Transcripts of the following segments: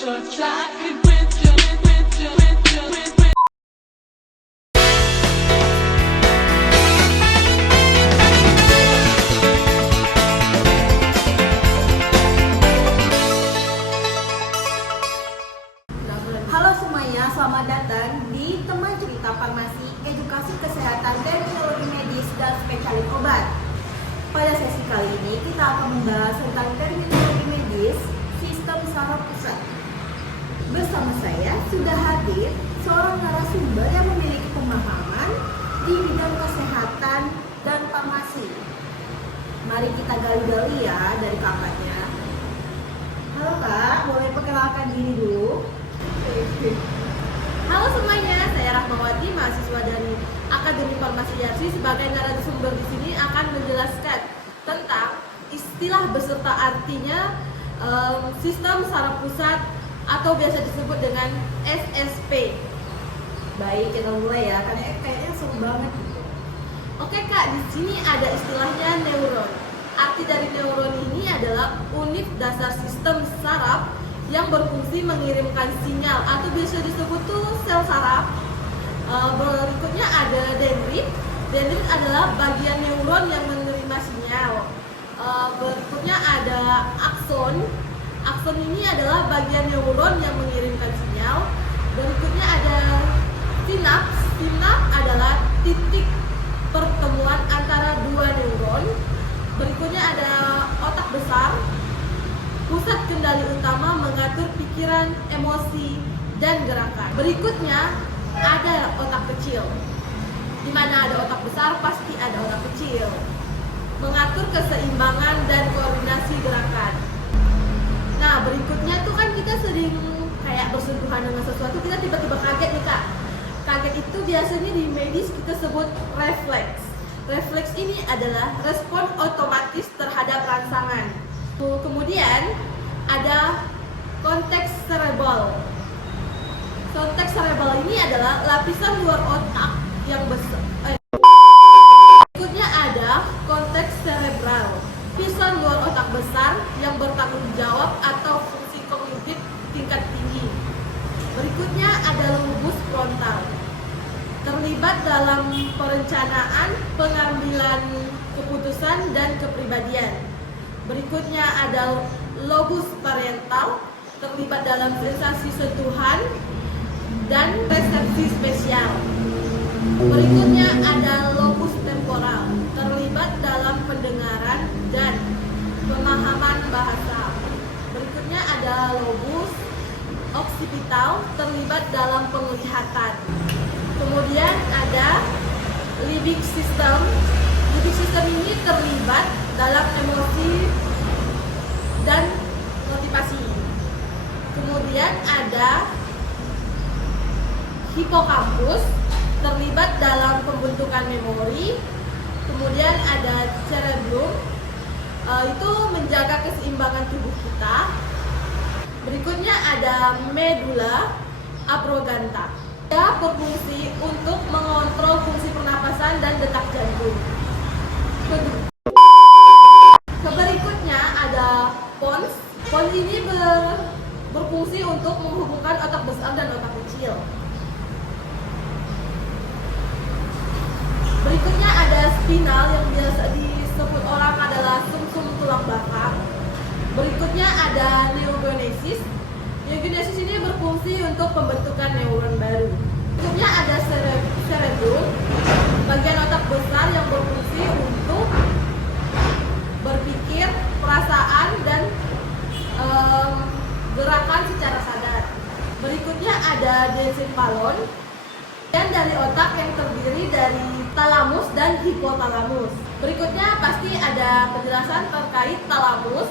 Halo semuanya, selamat datang di Teman Cerita Farmasi, Edukasi Kesehatan, Terminologi Medis, dan Spesialis Obat. Pada sesi kali ini kita akan membahas tentang terminologi medis sistem saraf pusat. Bersama saya sudah hadir seorang narasumber yang memiliki pemahaman di bidang kesehatan dan farmasi. Mari kita gali-gali ya dari kakaknya. Halo Kak, boleh perkenalkan diri dulu? Halo semuanya, saya Rahmawati, mahasiswa dari Akademi Farmasi Yarsi. Sebagai narasumber di sini akan menjelaskan tentang istilah beserta artinya sistem saraf pusat atau biasa disebut dengan SSP. Baik, kita mulai ya, karena kayaknya seru banget gitu. Oke Kak, di sini ada istilahnya neuron. Arti dari neuron ini adalah unit dasar sistem saraf yang berfungsi mengirimkan sinyal atau biasa disebut tuh sel saraf. Berikutnya ada dendrit. Dendrit adalah bagian neuron yang menerima sinyal. Berikutnya ada akson. Akson ini adalah bagian neuron yang mengirimkan sinyal. Berikutnya ada sinaps. Sinaps adalah titik pertemuan antara dua neuron. Berikutnya ada otak besar. Pusat kendali utama mengatur pikiran, emosi, dan gerakan. Berikutnya ada otak kecil. Di mana ada otak besar, pasti ada otak kecil. Mengatur keseimbangan dan koordinasi gerakan. Nah, berikutnya tuh kan kita sering kayak bersentuhan dengan sesuatu, kita tiba-tiba kaget nih Kak. Kaget itu biasanya di medis kita sebut refleks. Refleks ini adalah respon otomatis terhadap rangsangan. Kemudian ada konteks cerebral. Konteks cerebral ini adalah lapisan luar otak yang besar. Berikutnya ada konteks cerebral. Lapisan luar otak besar yang bertanggung jawab atau fungsi kognitif tingkat tinggi. Berikutnya ada lobus frontal. Terlibat dalam perencanaan, pengambilan keputusan, dan kepribadian. Berikutnya ada lobus parietal, terlibat dalam sensasi sentuhan dan persepsi spesial. Berikutnya ada lobus temporal, terlibat dalam pendengaran dan pemahaman bahasa. Berikutnya ada lobus occipital, terlibat dalam penglihatan. Kemudian ada limbic system. Limbic system ini terlibat dalam emosi dan motivasi. Kemudian ada hipokampus, terlibat dalam pembentukan memori. Kemudian ada cerebrum, itu menjaga keseimbangan tubuh kita. Berikutnya ada medula oblongata. Dia berfungsi untuk mengontrol fungsi pernapasan dan detak jantung. Berikutnya ada pons. Pons ini berfungsi untuk menghubungkan otak besar dan otak kecil. Berikutnya ada spinal yang biasa disebut orang adalah sumsum tulang belakang. Berikutnya ada neurogenesis. Neurogenesis ini berfungsi untuk pembentukan neuron baru. Berikutnya ada cerebrum, bagian otak besar yang berfungsi untuk berpikir, perasaan, dan gerakan secara sadar. Berikutnya ada encephalon, dan dari otak yang terdiri dari talamus dan hipotalamus. Berikutnya pasti ada penjelasan terkait talamus.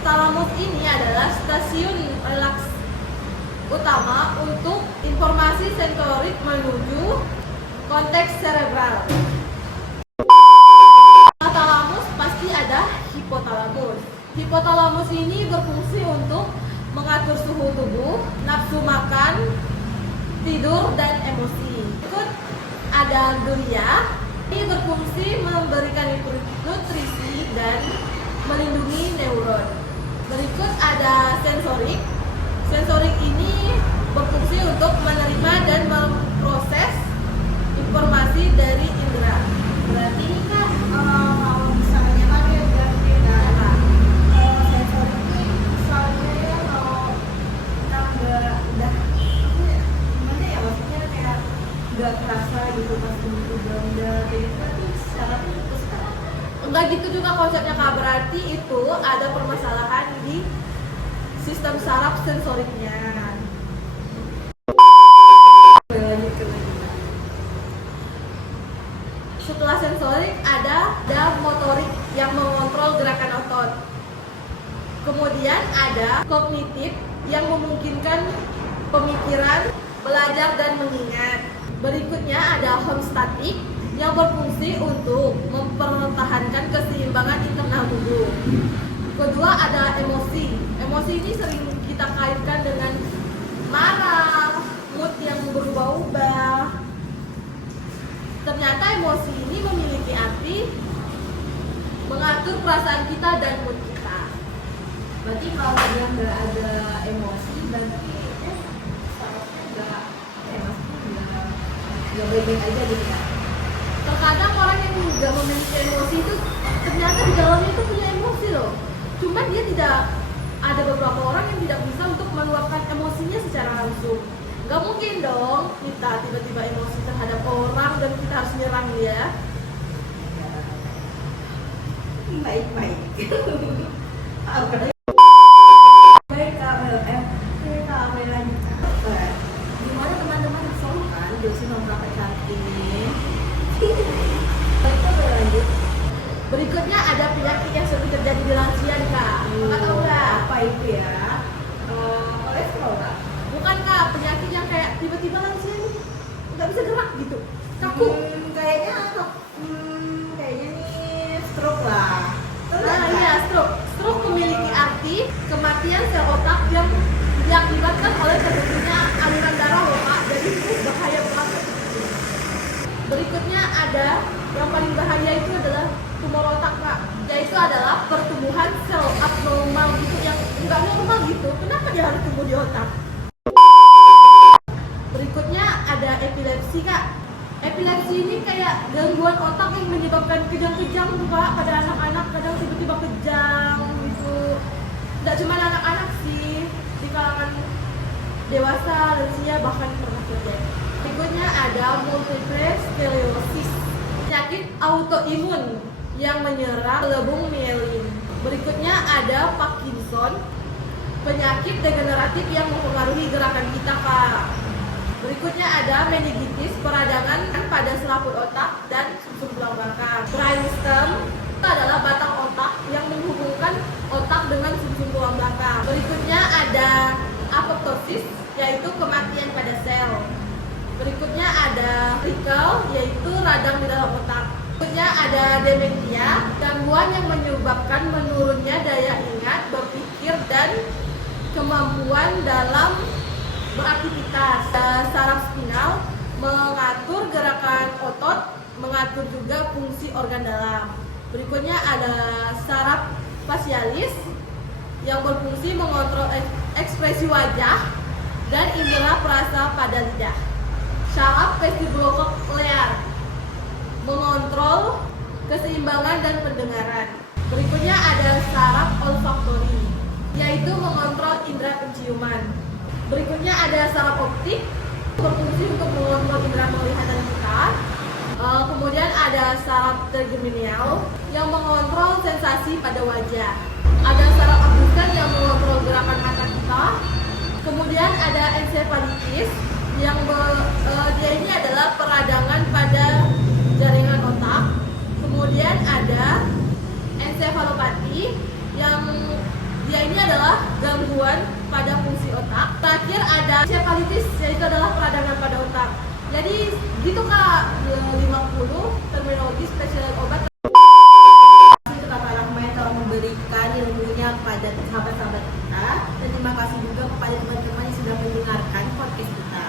Talamus ini adalah stasiun relaks utama untuk informasi sensorik menuju konteks cerebral. Talamus pasti ada hipotalamus. Hipotalamus ini berfungsi untuk mengatur suhu tubuh, nafsu makan, tidur, dan emosi. Berikut ada glia. Ini berfungsi memberikan nutrisi dan melindungi neuron. Berikut ada sensorik. Sensorik ini berfungsi untuk menerima dan memproses informasi dari indera. Berarti ini kan kalau misalnya kan ya beda. Kalau sensorik ini misalnya ya kalau kita udah gimana ya, maksudnya kayak nggak kerasa gitu pas udah kayak gitu, berarti syaratnya itu sekarang. Enggak gitu juga konsepnya Kak, berarti itu ada permasalahan di sistem saraf sensoriknya. Setelah sensorik ada motorik yang mengontrol gerakan otot. Kemudian ada kognitif yang memungkinkan pemikiran, belajar dan mengingat. Berikutnya ada homeostatik yang berfungsi untuk mempertahankan keseimbangan internal tubuh. Kedua ada emosi. Emosi ini sering kita kaitkan dengan marah, mood yang berubah-ubah. Ternyata emosi ini memiliki arti mengatur perasaan kita dan mood kita. Berarti kalau dia nggak ada emosi, berarti seharusnya nggak baik-baik aja gitu ya. Terkadang orang yang nggak memiliki emosi itu ternyata di dalamnya itu punya emosi loh. Cuman dia tidak, ada beberapa orang yang tidak bisa untuk meluapkan emosinya secara langsung. Gak mungkin dong kita tiba-tiba emosi terhadap orang dan kita harus nyerang dia. Baik-baik. Baik Kak Mel lanjutkan. Gimana teman-teman disolukan dosis mempraktekkan ini? Baik Kak, lanjut. Berikutnya ada penyakit yang sering terjadi di lansia nih Kak. Kakak tahu nggak? Apa itu ya? Kolesterol Kak? Bukan Kak, penyakit yang kayak tiba-tiba lansia nih nggak bisa gerak gitu, kaku. Kayaknya nih stroke lah. Nah iya, stroke memiliki arti kematian sel otak yang diakibatkan oleh terbentuknya aliran darah loh Kak. Jadi itu bahaya banget. Berikutnya ada yang paling bahaya itu adalah tumor otak Kak. Yaitu adalah pertumbuhan sel abnormal gitu yang nggak normal gitu. Kenapa dia harus tumbuh di otak? Berikutnya ada epilepsi Kak. Epilepsi ini kayak gangguan otak yang menyebabkan kejang-kejang Pak pada anak-anak, kadang tiba-tiba kejang gitu. Tidak cuma anak-anak sih, di kalangan dewasa, lansia bahkan pernah terjadi. Berikutnya ada multiple sclerosis, penyakit autoimun yang menyerang gelembung mielin. Berikutnya ada Parkinson, penyakit degeneratif yang mempengaruhi gerakan kita Kak. Berikutnya ada meningitis, peradangan pada selaput otak dan sumsum tulang belakang. Brainstem itu adalah batang otak yang menghubungkan otak dengan sumsum tulang belakang. Berikutnya ada apoptosis, yaitu kematian pada sel. Berikutnya ada prickle, yaitu radang di dalam otak. Berikutnya ada dementia, gangguan yang menyebabkan menurunnya daya ingat, berpikir, dan kemampuan dalam beraktivitas. Saraf spinal mengatur gerakan otot, mengatur juga fungsi organ dalam. Berikutnya ada saraf facialis yang berfungsi mengontrol ekspresi wajah dan indera perasa pada lidah. Saraf vestibulokoklear mengontrol keseimbangan dan pendengaran. Berikutnya ada saraf olfaktori, yaitu mengontrol indera penciuman. Berikutnya ada saraf optik, berfungsi untuk mengontrol indera penglihatan kita. Kemudian ada saraf trigeminal yang mengontrol sensasi pada wajah. Ada saraf abdukan yang mengontrol gerakan mata kita. Kemudian ada encephalitis yang dia ini adalah peradangan pada jaringan otak. Kemudian ada encephalopati yang dia ini adalah gangguan pada fungsi otak. Terakhir ada encephalitis, yaitu adalah peradangan pada otak. Jadi gitu Kak, 50 terminologi spesialis obat. Terima kasih Kak Rahma yang telah memberikan ilmunya kepada sahabat-sahabat kita, dan terima kasih juga kepada teman-teman yang sudah mendengarkan podcast kita.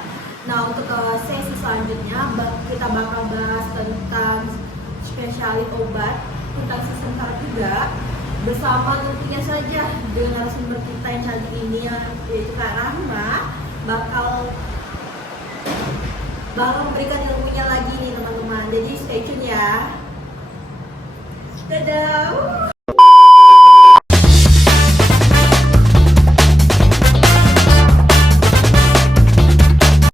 Nah, untuk sesi selanjutnya kita bakal bahas tentang spesialis obat, tentang sistem saraf juga. bersama tentunya saja dengan narasumber kita yang cantik ini yaitu Kak Rahma bakal memberikan ilmunya lagi nih teman-teman. Jadi stay tune ya. Dadah.